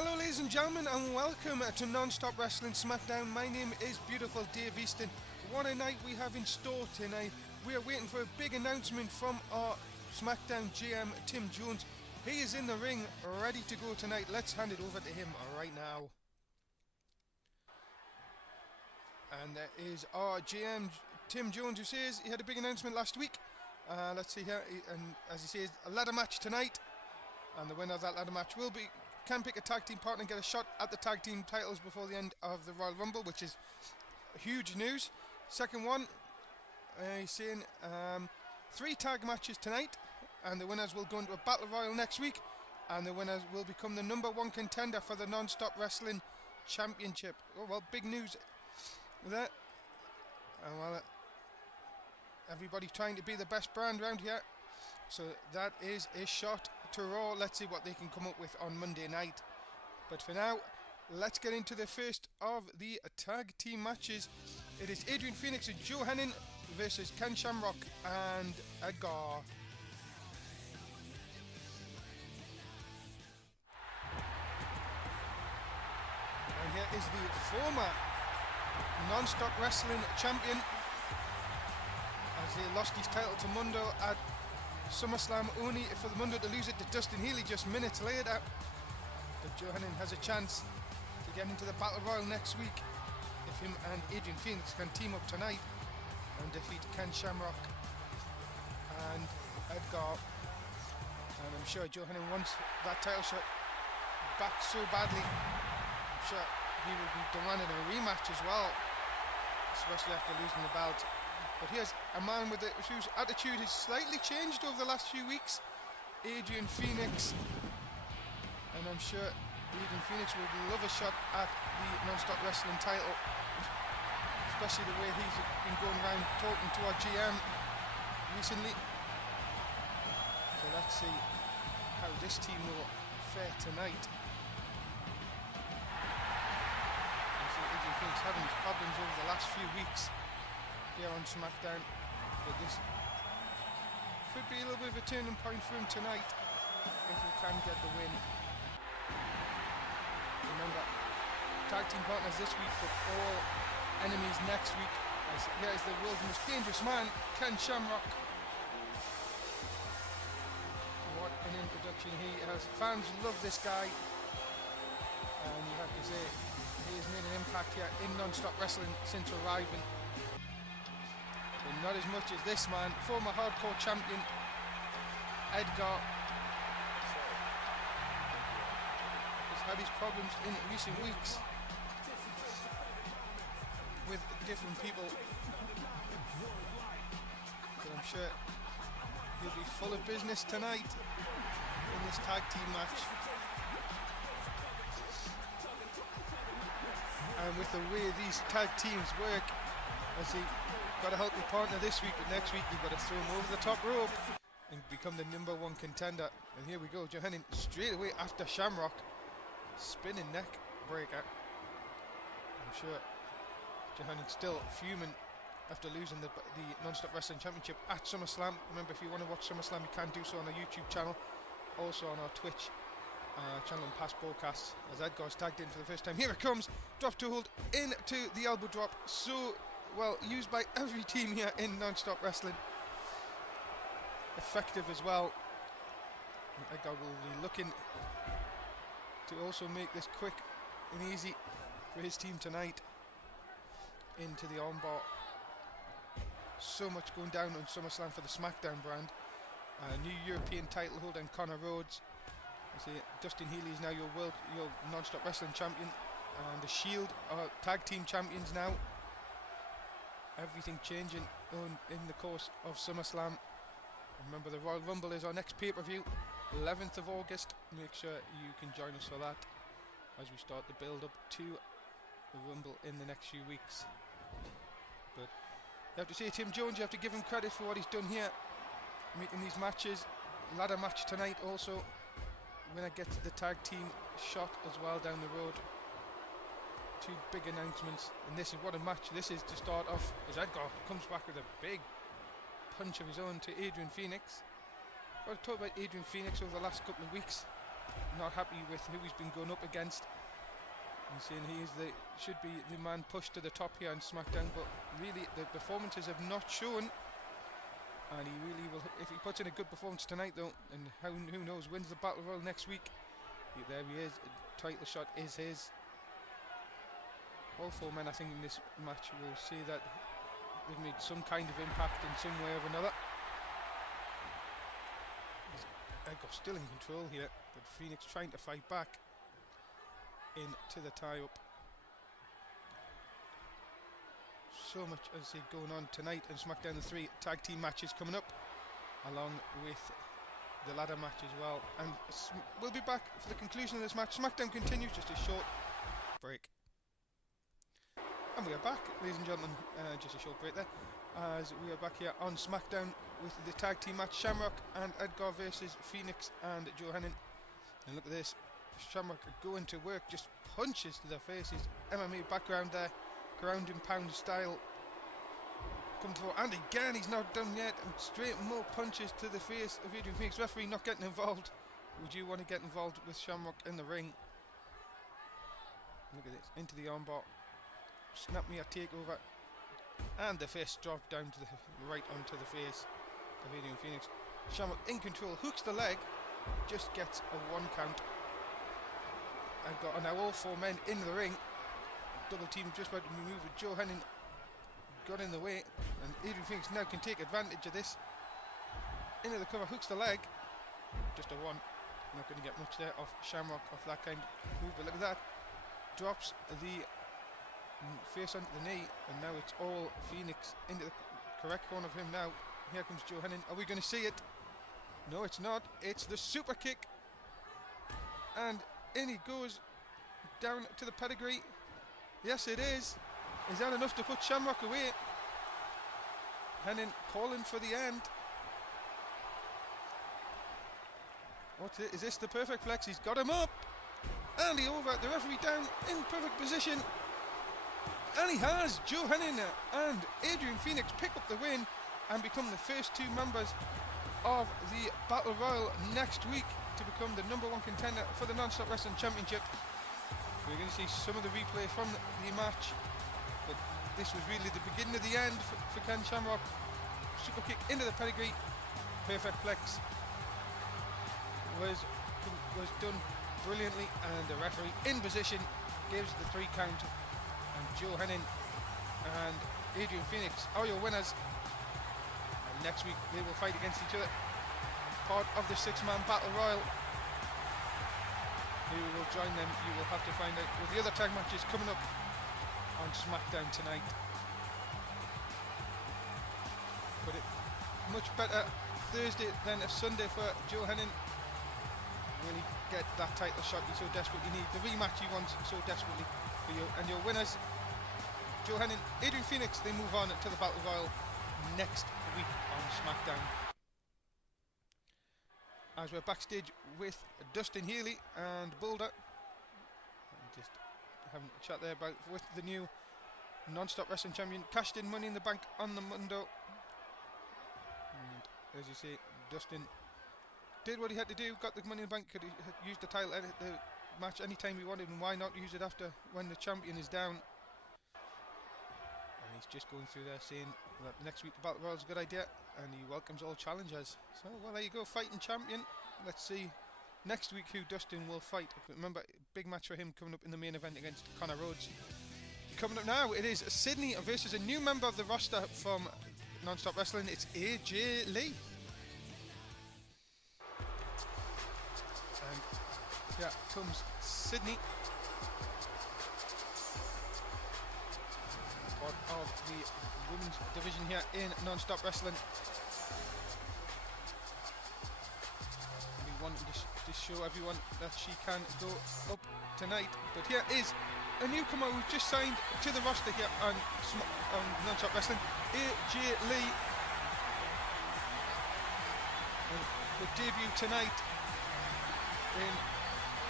Hello ladies and gentlemen, and welcome to Non-Stop Wrestling SmackDown. My name is beautiful Dave Easton. What a night we have in store tonight. We are waiting for a big announcement from our SmackDown GM Tim Jones. He is in the ring ready to go tonight. Let's hand it over to him right now. And there is our GM Tim Jones, who says he had a big announcement last week. Let's see here, and as he says, a ladder match tonight, and the winner of that ladder match can pick a tag team partner and get a shot at the tag team titles before the end of the Royal Rumble, which is huge news. Second one, he's saying 3 tag matches tonight, and the winners will go into a battle royal next week, and the winners will become the #1 contender for the Non-Stop Wrestling Championship. Oh well, big news there. Well, everybody's trying to be the best brand around here, so that is a shot to Raw. Let's see what they can come up with on Monday night. But for now, let's get into the first of the tag team matches. It is Adrian Phoenix and Joe Hennin versus Ken Shamrock and Edgar. And here is the former Non-Stop Wrestling champion, as he lost his title to Mundo at SummerSlam, only for the Mundo to lose it to Dustin Healy just minutes later. But Joe Hennin has a chance to get into the Battle Royal next week if him and Adrian Phoenix can team up tonight and defeat Ken Shamrock and Edgar. And I'm sure Joe Hennin wants that title shot back so badly. I'm sure he will be demanding a rematch as well, especially after losing the belt. But here's a man whose attitude has slightly changed over the last few weeks, Adrian Phoenix. And I'm sure Adrian Phoenix would love a shot at the Non-Stop Wrestling title, especially the way he's been going around talking to our GM recently. So let's see how this team will fare tonight. I see Adrian Phoenix having these problems over the last few weeks here on SmackDown, but this could be a little bit of a turning point for him tonight if he can get the win. Remember, tag team partners this week, but all enemies next week. Here is the world's most dangerous man, Ken Shamrock. What an introduction he has. Fans love this guy, and you have to say he has made an impact here in Non-Stop Wrestling since arriving. But not as much as this man, former hardcore champion Edgar. Has had his problems in recent weeks with different people, but I'm sure he'll be full of business tonight in this tag team match. And with the way these tag teams work, as he got to help your partner this week, but next week you've got to throw him over the top rope and become the #1 contender. And here we go, Joe Hennin straight away after Shamrock, spinning neck breaker. I'm sure Joe Hennin's still fuming after losing the Non-Stop Wrestling Championship at SummerSlam. Remember, if you want to watch SummerSlam, you can do so on our YouTube channel, also on our Twitch channel and past broadcasts, as Edgar's tagged in for the first time. Here it comes, drop to hold into the elbow drop, so well used by every team here in Non-Stop Wrestling. Effective as well. And Edgar will be looking to also make this quick and easy for his team tonight. Into the armbar. So much going down on SummerSlam for the SmackDown brand. New European title holder in Connor Rhodes. I see Dustin Healy is now your Non-Stop Wrestling champion, and the Shield are tag team champions now. Everything changing in the course of SummerSlam. Remember, the Royal Rumble is our next pay-per-view, 11th of August. Make sure you can join us for that as we start the build-up to the Rumble in the next few weeks. But you have to say, Tim Jones, you have to give him credit for what he's done here, making these matches. Ladder match tonight also. Winner gets the tag team shot as well down the road. 2 big announcements, and this is what a match this is to start off, as Edgar comes back with a big punch of his own to Adrian Phoenix. I've talked about Adrian Phoenix over the last couple of weeks. not happy with who he's been going up against. He's saying he is should be the man pushed to the top here on SmackDown, but really the performances have not shown. And he really will, if he puts in a good performance tonight though, and who knows, wins the Battle Royal next week. There he is, title shot is his. All four men, I think, in this match will see that they've made some kind of impact in some way or another. Ego still in control here, but Phoenix trying to fight back into the tie-up. So much, as I say, going on tonight in SmackDown. The 3 tag team matches coming up, along with the ladder match as well. And we'll be back for the conclusion of this match. SmackDown continues, just a short break. And we are back, ladies and gentlemen, just a short break there, as we are back here on SmackDown with the tag team match, Shamrock and Edgar versus Phoenix and Joe Hennig. And look at this, Shamrock going to work, just punches to their faces, MMA background there, ground and pound style. Come to, and again he's not done yet, and straight more punches to the face of Adrian Phoenix. Referee not getting involved. Would you want to get involved with Shamrock in the ring? Look at this, into the armbar. Snap me a takeover, and the fist dropped down to the right onto the face of Adrian Phoenix. Shamrock in control, hooks the leg, just gets a 1 count. And now all 4 men in the ring. Double team just about to move with Joe Hennig got in the way, and Adrian Phoenix now can take advantage of this. Into the cover, hooks the leg, just a 1. Not going to get much there off Shamrock off that kind of move, but look at that. Drops the face onto the knee, and now it's all Phoenix into the correct corner of him now. Here comes Joe Hennig. Are we going to see it? No, it's not. It's the super kick, and in he goes down to the pedigree. Yes, it is. Is that enough to put Shamrock away? Hennig calling for the end. What's it? Is this the perfect flex? He's got him up, and he over. The referee down in perfect position. And he has. Joe Hennig and Adrian Phoenix pick up the win and become the first 2 members of the Battle Royal next week to become the #1 contender for the Non-Stop Wrestling Championship. We're going to see some of the replay from the match, but this was really the beginning of the end for Ken Shamrock. Super kick into the pedigree, perfect flex was done brilliantly, and the referee in position gives the 3 count. And Joe Hennig and Adrian Phoenix are your winners. And next week they will fight against each other, part of the 6-man Battle Royal. Who will join them, you will have to find out, with the other tag matches coming up on SmackDown tonight. But it much better Thursday than a Sunday for Joe Hennig. Really get that title shot you so desperately need, the rematch he wants so desperately for you. And your winners, Joe Hennig, Adrian Phoenix, they move on to the Battle Royal next week on SmackDown. As we're backstage with Dustin Healy and Boulder, just having a chat there about with the new Non-Stop Wrestling Champion, cashed in Money in the Bank on the Mundo. And as you see, Dustin did what he had to do, got the Money in the Bank, could have used the title edit the match anytime he wanted, and why not use it after when the champion is down. And he's just going through there saying that next week the Battle Royal is a good idea, and he welcomes all challengers. So, well, there you go, fighting champion. Let's see next week who Dustin will fight. But remember, big match for him coming up in the main event against Connor Rhodes. Coming up now, it is Sydney versus a new member of the roster from Non-Stop Wrestling. It's AJ Lee. And here comes Sydney, part of the women's division here in Non-Stop Wrestling. We want to show everyone that she can go up tonight. But here is a newcomer who just signed to the roster here on Non-Stop Wrestling, AJ Lee. And her debut tonight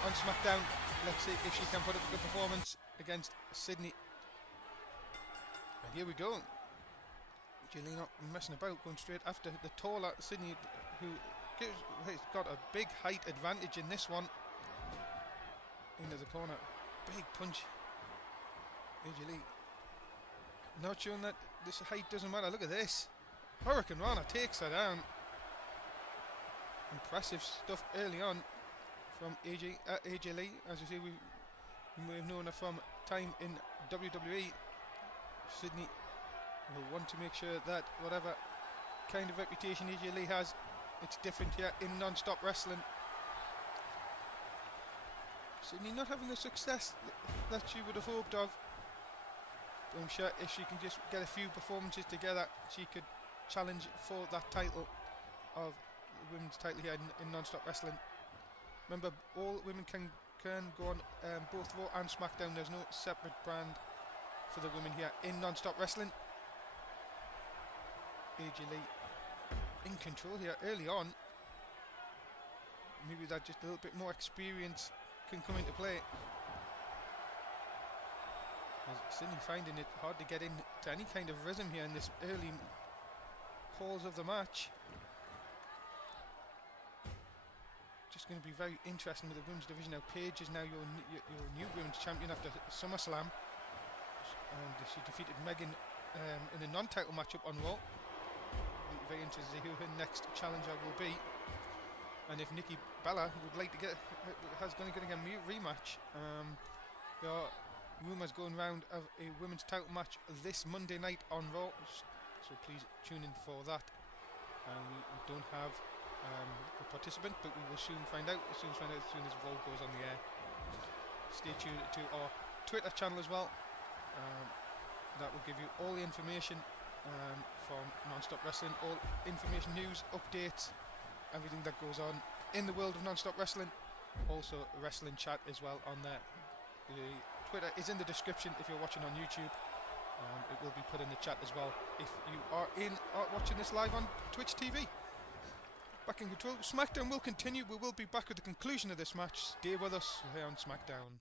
on SmackDown. Let's see if she can put up a good performance against Sydney. And here we go. Lee not messing about, going straight after the taller Sydney, who has got a big height advantage in this one. into the corner. Big punch. AJ Lee. Not showing that this height doesn't matter. Look at this. Hurricane Rana takes her down. Impressive stuff early on from AJ Lee. As you see, we've known her from time in WWE. Sydney will want to make sure that whatever kind of reputation AJ Lee has, it's different here in non-stop wrestling. Sydney not having the success that she would have hoped of. But I'm sure if she can just get a few performances together, she could challenge for that title of the women's title here in non-stop wrestling. Remember, all women can go on both Raw and SmackDown. There's no separate brand for the women here in non-stop wrestling. AJ Lee in control here early on. Maybe that just a little bit more experience can come into play. Sydney finding it hard to get into any kind of rhythm here in this early calls of the match. Just going to be very interesting with the women's division now. Paige is now your new women's champion after SummerSlam, and she defeated Megan in a non-title matchup on Raw. Very interested to see who her next challenger will be, and if Nikki Bella would like to get going to get a rematch. There are rumours going round of a women's title match this Monday night on Raw, so please tune in for that. We don't have a participant, but we will soon find out. As soon as Raw goes on the air. Stay tuned to our Twitter channel as well. That will give you all the information from non-stop wrestling, all information, news, updates, everything that goes on in the world of non-stop wrestling. Also wrestling chat as well on there. The Twitter is in the description if you're watching on YouTube. It will be put in the chat as well if you are watching this live on Twitch TV. Back in control. SmackDown will continue. We will be back at the conclusion of this match. Stay with us here on SmackDown.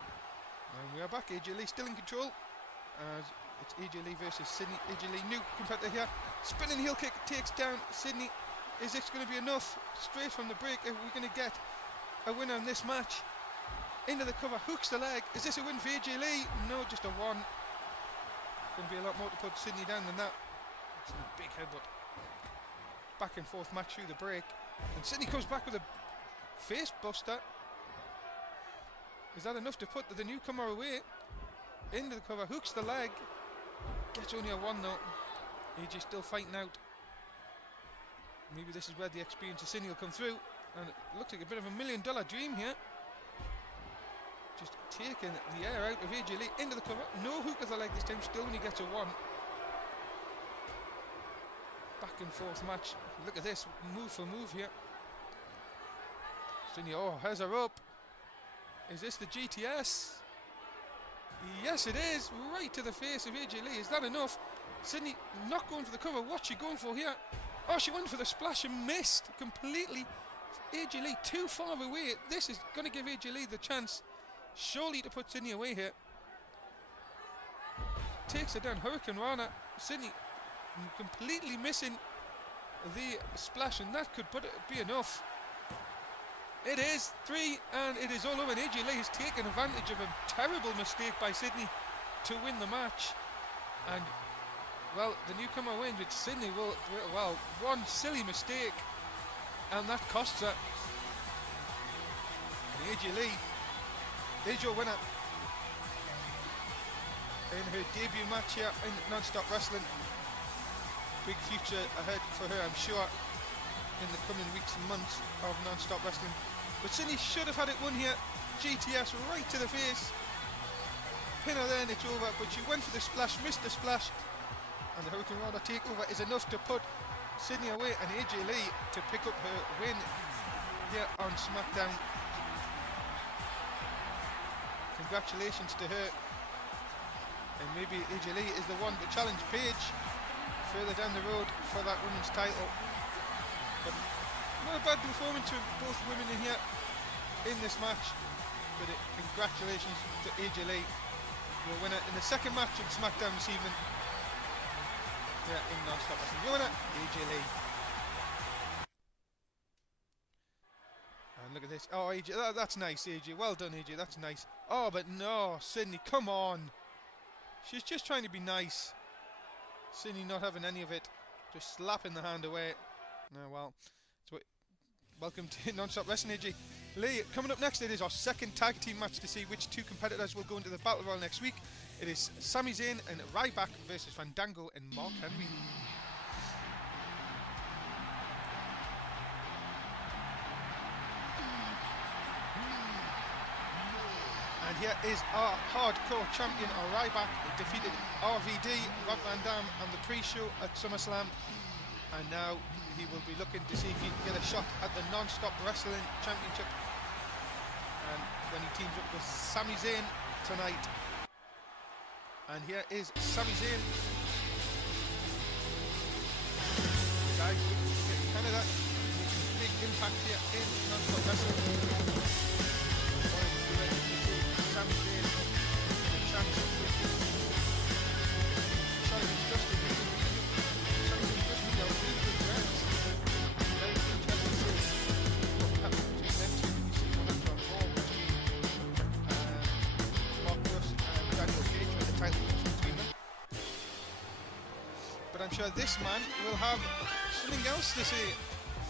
And we are back. AJ Lee still in control. As it's AJ Lee versus Sydney. AJ Lee, new competitor here. Spinning heel kick takes down Sydney. Is this going to be enough? Straight from the break, are we going to get a winner in this match? Into the cover, hooks the leg. Is this a win for AJ Lee? No, just a one. Going to be a lot more to put Sydney down than that. It's a big headbutt. Back and forth match through the break. And Sydney comes back with a face buster. Is that enough to put the newcomer away? Into the cover, hooks the leg. Gets only a one though. AJ still fighting out. Maybe this is where the experience of Sydney will come through. And it looks like a bit of $1 million dream here. Just taking the air out of AJ Lee into the cover. No hook of the leg this time, still only gets a one. Back and forth match. Look at this, move for move here. Sydney, oh, has her up. Is this the GTS? Yes, it is. Right to the face of AJ Lee. Is that enough? Sydney not going for the cover. What's she going for here? Oh, she went for the splash and missed completely. AJ Lee too far away. This is going to give AJ Lee the chance, surely, to put Sydney away here. Takes her down. Hurricane Rana. Sydney completely missing the splash, and that could be enough. It is 3, and it is all over. And AJ Lee has taken advantage of a terrible mistake by Sydney to win the match. And, well, the newcomer wins, but Sydney will, well, one silly mistake, and that costs her. And AJ Lee is your winner in her debut match here in non-stop wrestling. Big future ahead for her, I'm sure, in the coming weeks and months of non-stop wrestling. But Sydney should have had it won here. GTS right to the face. Pin her there and it's over, but she went for the splash, missed the splash. And the Hurricane Rana takeover is enough to put Sydney away, and AJ Lee to pick up her win here on SmackDown. Congratulations to her. And maybe AJ Lee is the one to challenge Paige further down the road for that women's title. But not a bad performance from both women in here in this match. But congratulations to AJ Lee, your winner in the second match of SmackDown this evening. Yeah, in non-stop wrestling. Your winner, AJ Lee. And look at this. Oh, AJ, that's nice, AJ. Well done, AJ. That's nice. Oh, but no, Sydney, come on. She's just trying to be nice. Sydney not having any of it. Just slapping the hand away. Oh, well. So, welcome to Non-Stop Wrestling, AJ. Lee, coming up next, it is our second tag team match to see which two competitors will go into the Battle Royal next week. It is Sami Zayn and Ryback versus Fandango and Mark Henry. And here is our hardcore champion, Ryback, defeated RVD, Rob Van Dam, on the pre-show at SummerSlam. And now he will be looking to see if he can get a shot at the Non-Stop Wrestling Championship. And when he teams up with Sami Zayn tonight. And here is Sami Zayn. Guys, Canada making a big impact here in Non-Stop Wrestling. Sami Zayn, the chance of Sami just a really just really a really good chance. Very interesting to see what happens between them two. You see one after a war between Mark Russ and Daniel Cage with the title between them. But I'm sure this man will have something else to say.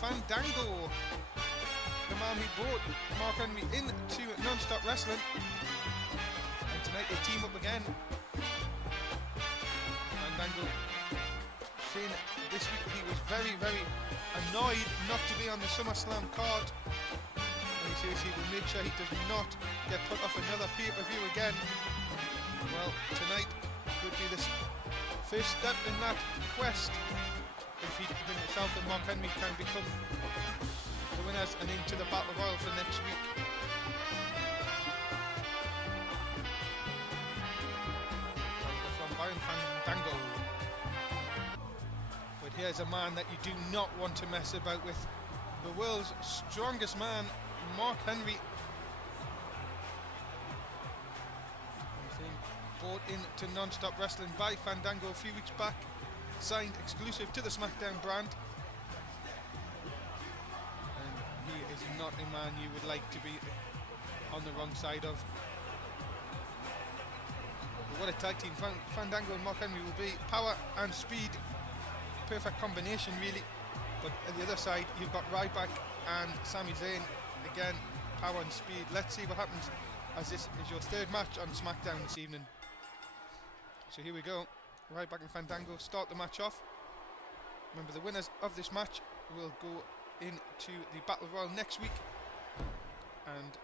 Fandango, the man who brought Mark Henry into Non-Stop Wrestling. And tonight they team up again. Fandango saying this week he was very, very annoyed not to be on the SummerSlam card. And he says he will make sure he does not get put off another pay-per-view again. Well, tonight could be this first step in that quest. If himself and Mark Henry can become the winners and into the Battle Royal for next week. From Brian Fandango. But here's a man that you do not want to mess about with. The world's strongest man, Mark Henry. Brought into Non-Stop Wrestling by Fandango a few weeks back. Signed exclusive to the SmackDown brand. And he is not a man you would like to be on the wrong side of. But what a tag team Fandango and Mark Henry will be. Power and speed. Perfect combination really. But at the other side you've got Ryback and Sami Zayn. Again, power and speed. Let's see what happens as this is your third match on SmackDown this evening. So here we go. Ryback and Fandango start the match off. Remember, the winners of this match will go into the Battle Royal next week. And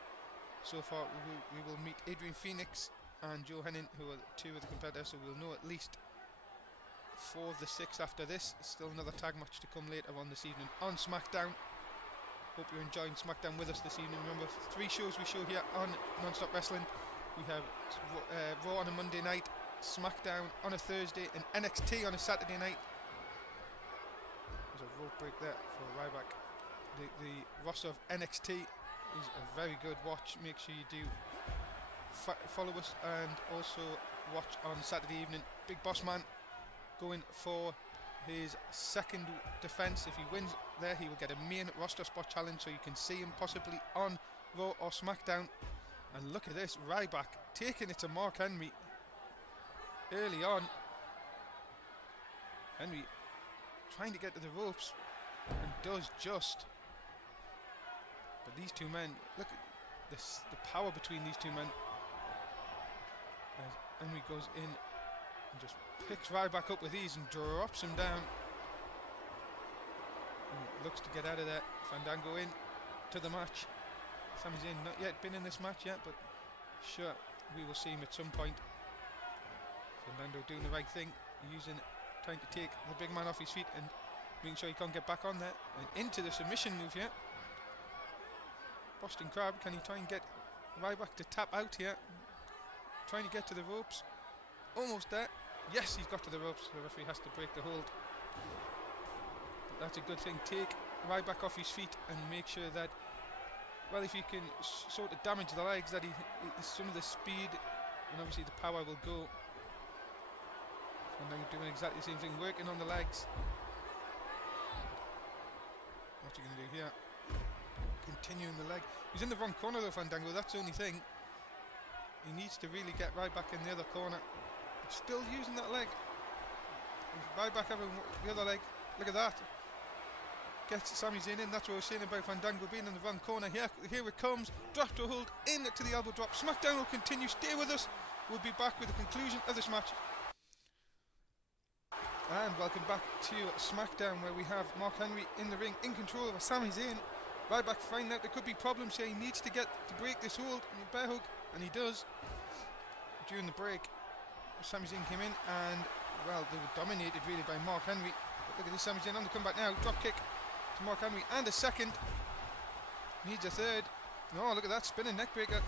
so far we will meet Adrian Phoenix and Joe Hennin, who are two of the competitors, so we'll know at least 4 of the 6 after this. Still another tag match to come later on this evening on SmackDown. Hope you're enjoying SmackDown with us this evening. Remember, 3 shows we show here on Non-Stop Wrestling. We have Raw on a Monday night, SmackDown on a Thursday, and NXT on a Saturday night. There's a rope break there for Ryback. The roster of NXT is a very good watch. Make sure you do follow us and also watch on Saturday evening. Big Boss Man going for his second defense. If he wins there, he will get a main roster spot challenge, so you can see him possibly on Raw or SmackDown. And look at this, Ryback taking it to Mark Henry early on. Henry trying to get to the ropes and does just. But these two men, look at this, the power between these two men. As Henry goes in and just picks Ryback up with ease and drops him down. And looks to get out of there. Fandango in to the match. Sami Zayn not yet been in this match yet, but sure, we will see him at some point. Fandango doing the right thing, trying to take the big man off his feet and making sure he can't get back on there. And into the submission move here. Boston Crab, can he try and get Ryback to tap out here? Trying to get to the ropes. Almost there. Yes, he's got to the ropes. The referee has to break the hold. But that's a good thing. Take Ryback off his feet and make sure that, well, if you can sort of damage the legs, that some of the speed and obviously the power will go. And then doing exactly the same thing, working on the legs. What are you going to do here? continuing the leg. He's in the wrong corner though, Fandango, that's the only thing. He needs to really get Ryback in the other corner. Still using that leg. Ryback having the other leg. Look at that. Gets Sami Zayn in. That's what I was saying about Fandango being in the wrong corner. Here it comes. Drop to hold. In to the elbow drop. SmackDown will continue. Stay with us. We'll be back with the conclusion of this match. And welcome back to SmackDown, where we have Mark Henry in the ring, in control of Sami Zayn. Ryback finding out there could be problems here. He needs to get to break this hold in the bear hug, and he does. During the break, Sami Zayn came in, and well, they were dominated really by Mark Henry. But look at this, Sami Zayn on the comeback now. Drop kick to Mark Henry, and a second. Needs a third. Oh, look at that spinning neck breaker.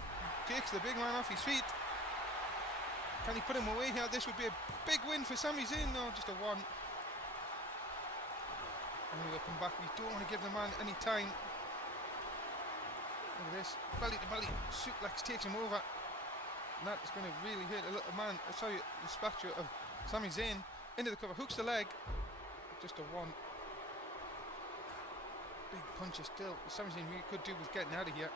Takes the big man off his feet. Can he put him away here? This would be a big win for Sami Zayn. No, just a one. And we'll come back. We don't want to give the man any time. Look at this. Belly to belly. Suplex takes him over. And that is going to really hurt a little man. Sorry, the stature of Sami Zayn. Into the cover. Hooks the leg. Just a one. Big punches still. Sami Zayn really could do with getting out of here.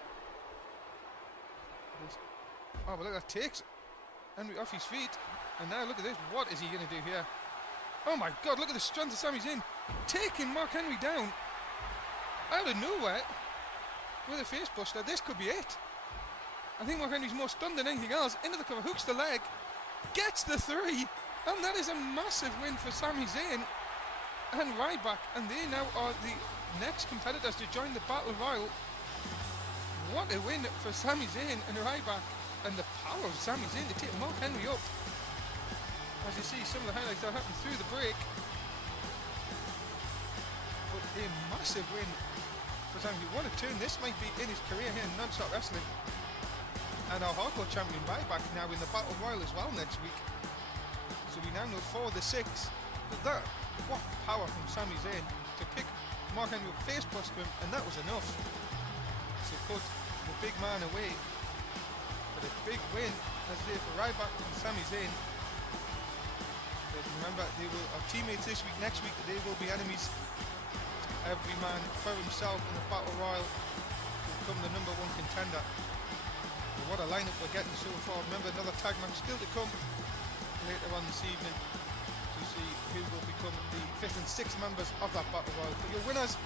Oh, but look at that. Takes Henry off his feet, and now look at this. What is he going to do here? Oh my God, look at the strength of Sami Zayn, taking Mark Henry down out of nowhere with a face buster. This could be it. I think Mark Henry's more stunned than anything else. Into the cover, hooks the leg, gets the 3, and that is a massive win for Sami Zayn and Ryback, and they now are the next competitors to join the Battle Royal. What a win for Sami Zayn and Ryback. And the power of Sami Zayn to take Mark Henry up. As you see, some of the highlights that happened through the break. But a massive win for Sami Zayn. What a turn this might be in his career here in non-stop wrestling. And our hardcore champion Ryback now in the Battle Royal as well next week. So we now know 4 of the 6. But that, what power from Sami Zayn to pick Mark Henry up, face buster him, and that was enough to put the big man away. But a big win as there for Ryback and Sami Zayn. But remember, they will our teammates this week. Next week they will be enemies. Every man for himself in the Battle Royal to become the #1 contender. But what a lineup we're getting so far. Remember, another tag match still to come later on this evening to see who will become the 5th and 6th members of that Battle Royal. But your winners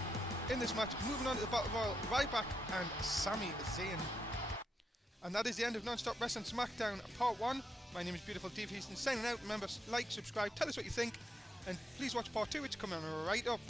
in this match, moving on to the Battle Royal, Ryback and Sami Zayn. And that is the end of Non-Stop Wrestling SmackDown Part 1. My name is Beautiful Dave Houston, signing out. Remember, like, subscribe, tell us what you think, and please watch Part 2, it's coming right up.